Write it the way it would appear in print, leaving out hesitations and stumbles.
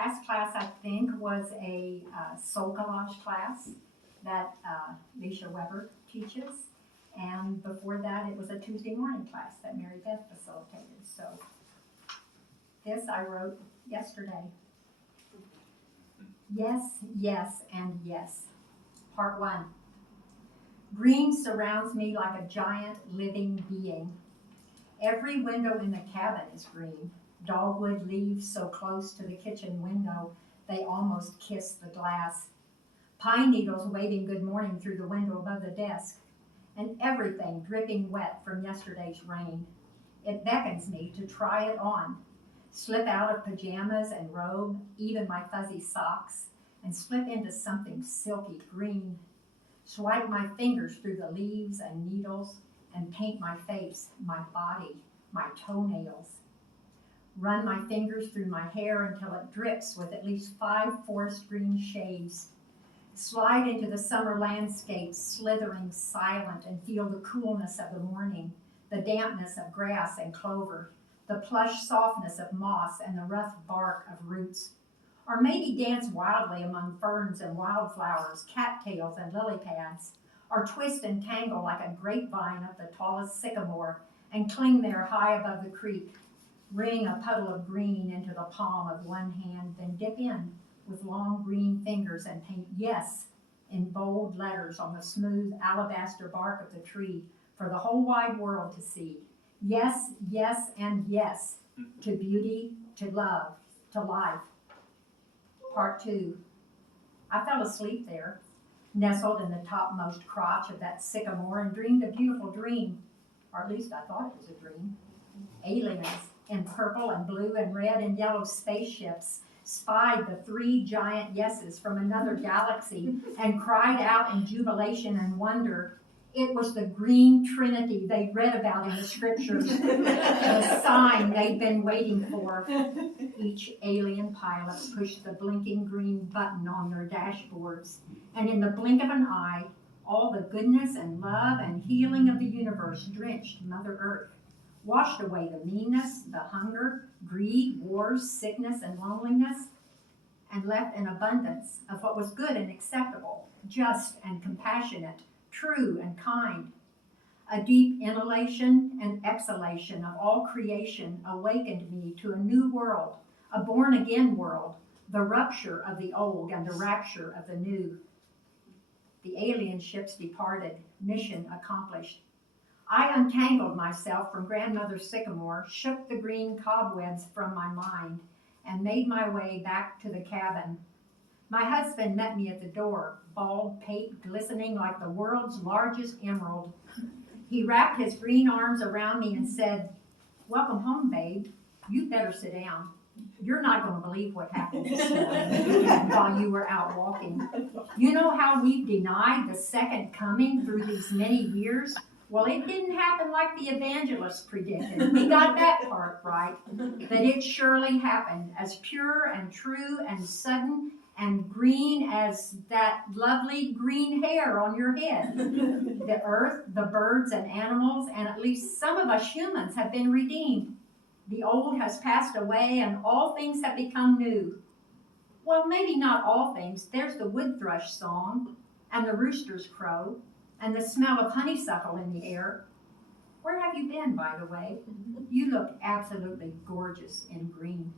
last class, I think, was a soul collage class that Leisha Weber teaches. And before that, it was a Tuesday morning class that Mary Beth facilitated. So this I wrote yesterday. Yes, yes, and yes. Part 1. Green surrounds me like a giant living being. Every window in the cabin is green. Dogwood leaves so close to the kitchen window, they almost kiss the glass. Pine needles waving good morning through the window above the desk. And everything dripping wet from yesterday's rain. It beckons me to try it on. Slip out of pajamas and robe, even my fuzzy socks, and slip into something silky green. Swipe my fingers through the leaves and needles and paint my face, my body, my toenails. Run my fingers through my hair until it drips with at least 5 forest green shades. Slide into the summer landscape, slithering silent, and feel the coolness of the morning, the dampness of grass and clover, the plush softness of moss and the rough bark of roots. Or maybe dance wildly among ferns and wildflowers, cattails and lily pads, or twist and tangle like a grapevine up the tallest sycamore and cling there high above the creek. Wring a puddle of green into the palm of one hand, then dip in with long green fingers and paint yes in bold letters on the smooth alabaster bark of the tree for the whole wide world to see. Yes, yes, and yes to beauty, to love, to life. Part 2. I fell asleep there, nestled in the topmost crotch of that sycamore, and dreamed a beautiful dream, or at least I thought it was a dream. Aliens in purple and blue and red and yellow spaceships spied the 3 giant yeses from another galaxy and cried out in jubilation and wonder. It was the green trinity they'd read about in the scriptures, the sign they'd been waiting for. Each alien pilot pushed the blinking green button on their dashboards, and in the blink of an eye, all the goodness and love and healing of the universe drenched Mother Earth, washed away the meanness, the hunger, greed, wars, sickness, and loneliness, and left an abundance of what was good and acceptable, just and compassionate, true and kind. A deep inhalation and exhalation of all creation awakened me to a new world, a born-again world, the rupture of the old and the rapture of the new. The alien ships departed, mission accomplished. I untangled myself from grandmother's sycamore, shook the green cobwebs from my mind, and made my way back to the cabin. My husband met me at the door, bald pate glistening like the world's largest emerald. He wrapped his green arms around me and said, "Welcome home, babe. You better sit down. You're not going to believe what happened this morning while you were out walking. You know how we've denied the second coming through these many years? Well, it didn't happen like the evangelist predicted. We got that part right. But it surely happened, as pure and true and sudden and green as that lovely green hair on your head. The earth, the birds and animals, and at least some of us humans have been redeemed. The old has passed away and all things have become new. Well, maybe not all things. There's the wood thrush song and the rooster's crow and the smell of honeysuckle in the air. Where have you been, by the way? You look absolutely gorgeous in green."